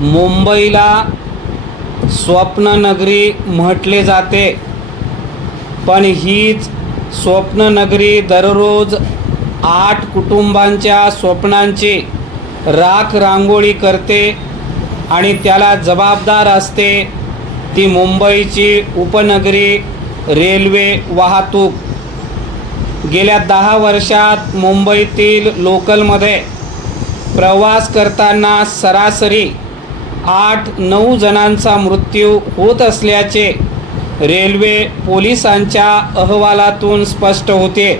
मुंबईला स्वप्ननगरी म्हटले जाते, पण हीच स्वप्ननगरी दररोज 8 कुटुंबांच्या स्वप्नांची राख रांगोळी करते आणि त्याला जबाबदार असते ती मुंबईची उपनगरी रेल्वे वाहतूक. गेल्या 10 वर्षात मुंबईतील लोकलमध्ये प्रवास करताना सरासरी 8-9 जणांचा मृत्यू होत असल्याचे रेल्वे पोलिसांच्या अहवालातून स्पष्ट होते.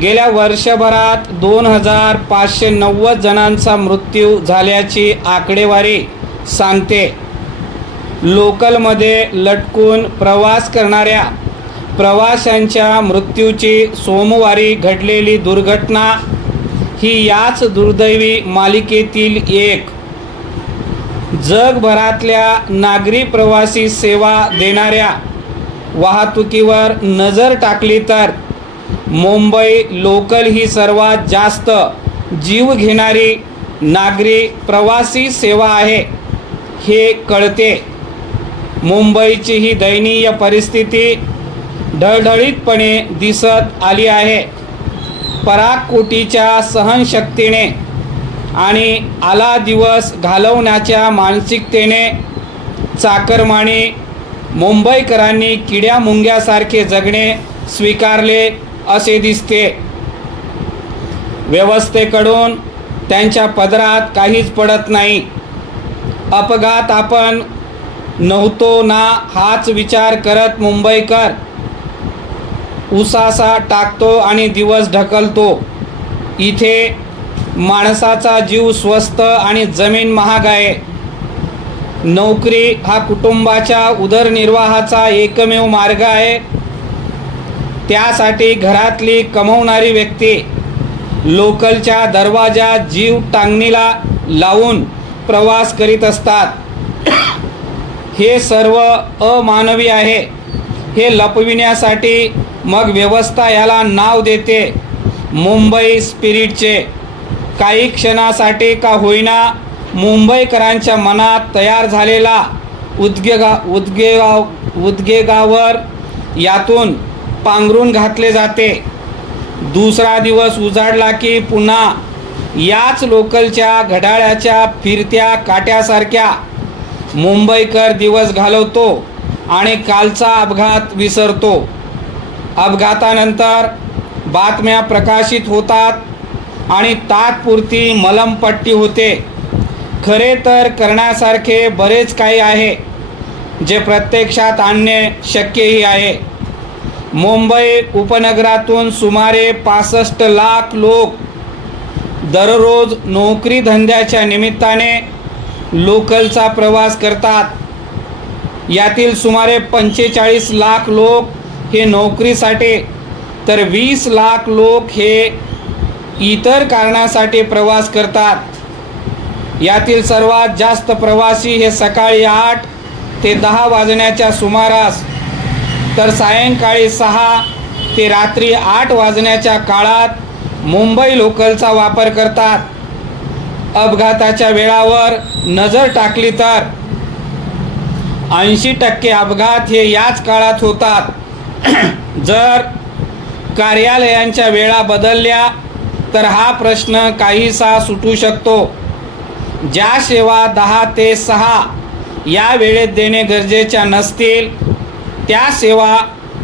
गेल्या वर्षभरात 2590 जणांचा मृत्यू झाल्याची आकडेवारी सांगते. लोकलमध्ये लटकून प्रवास करणाऱ्या प्रवाशांच्या मृत्यूची सोमवारी घडलेली दुर्घटना ही याच दुर्दैवी मालिकेतील एक. जगभरातल्या नागरी प्रवासी सेवा देणाऱ्या वाहतुकीवर नजर टाकली तर मुंबई लोकल ही सर्वात जास्त जीव घेणारी नागरी प्रवासी सेवा आहे हे कळते. मुंबईची ही दयनीय परिस्थिती ढळढळीतपणे दिसत आली आहे. पराकोटीच्या सहनशक्तीने आणि आला दिवस घालवण्याच्या मानसिकतेने चाकरमानी मुंबईकरांनी किड्या मुंग्यासारखे जगणे स्वीकारले असे दिसते. व्यवस्थेकडून त्यांच्या पदरात काहीच पडत नाही. अपघात आपण नव्हतो ना हाच विचार करत मुंबईकर उसासा टाकतो आणि दिवस ढकलतो. इथे माणसाचा जीव स्वस्त आणि जमीन महाग आहे. नोकरी हा कुटुंबाच्या उदरनिर्वाहाचा एकमेव मार्ग आहे. त्यासाठी घरातली कमवणारी व्यक्ती लोकलच्या दरवाजात जीव टांगणीला लावून प्रवास करीत असतात. हे सर्व अमानवी आहे हे लपविण्यासाठी मग व्यवस्था याला नाव देते मुंबई स्पिरिटचे. काही क्षणासाठी का होईना मुंबईकरांच्या मनात तयार झालेला उद्वेगावर यातून पांघरून घातले जाते. दुसरा दिवस उजाडला की पुन्हा याच लोकलच्या घड्याळाच्या फिरत्या काट्यासारख्या मुंबईकर दिवस घालवतो आणि कालचा अपघात विसरतो. अपघातानंतर बातम्या प्रकाशित होतात आणि तात्पुरती मलमपट्टी होते. खरे तर करण्यासारखे बरेच काही आहे जे प्रत्यक्षात आणणे शक्यही आहे. मुंबई उपनगरातून सुमारे 65 लाख लोक दररोज नोकरी धंद्याच्या निमित्ताने लोकलचा प्रवास करतात. यातील सुमारे 45 लाख लोक हे नोकरीसाठी तर 20 लाख लोक हे इतर कारणासाठी प्रवास करतात. यातील सर्वात जास्त प्रवासी हे सकाळी 8 ते 10 वाजण्याच्या सुमारास तर सायंकाळी 6 ते रात्री 8 वाजण्याच्या काळात मुंबई लोकलचा वापर करतात. अपघाताच्या वेळावर नजर टाकली तर 80% अपघात हे याच काळात होतात. जर कार्यालयांच्या वेळा बदलल्या तर हा प्रश्न काहीसा सुटू शकतो. ज्या सेवा 10 ते 6 या वेळेत देणे गरजेच्या नसतील त्या सेवा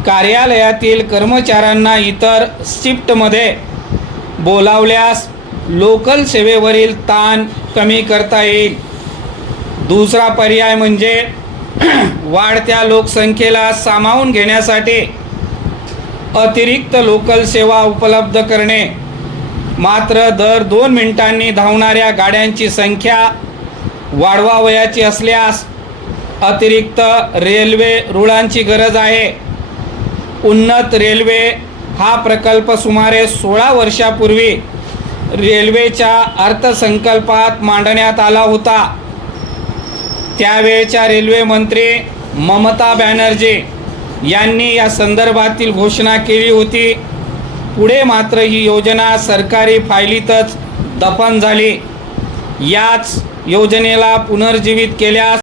कार्यालयातील कर्मचाऱ्यांना इतर शिफ्टमध्ये बोलावल्यास लोकल सेवेवरील ताण कमी करता येईल. दुसरा पर्याय म्हणजे वाढत्या लोकसंख्येला सामावून घेण्यासाठी अतिरिक्त लोकल सेवा उपलब्ध करणे. मात्र दर 2 मिनिटांनी धावणाऱ्या गाड्यांची संख्या वाढवावयाची असल्यास अतिरिक्त रेल्वे रुळांची गरज आहे. उन्नत रेल्वे हा प्रकल्प सुमारे 16 वर्षापूर्वी रेल्वेच्या अर्थसंकल्पात मांडण्यात आला होता. त्यावेळच्या रेल्वे मंत्री ममता बॅनर्जी यांनी या संदर्भातील घोषणा केली होती. पुढे मात्र ही योजना सरकारी फायलीतच दफन झाली. याच योजनेला पुनर्जीवित केल्यास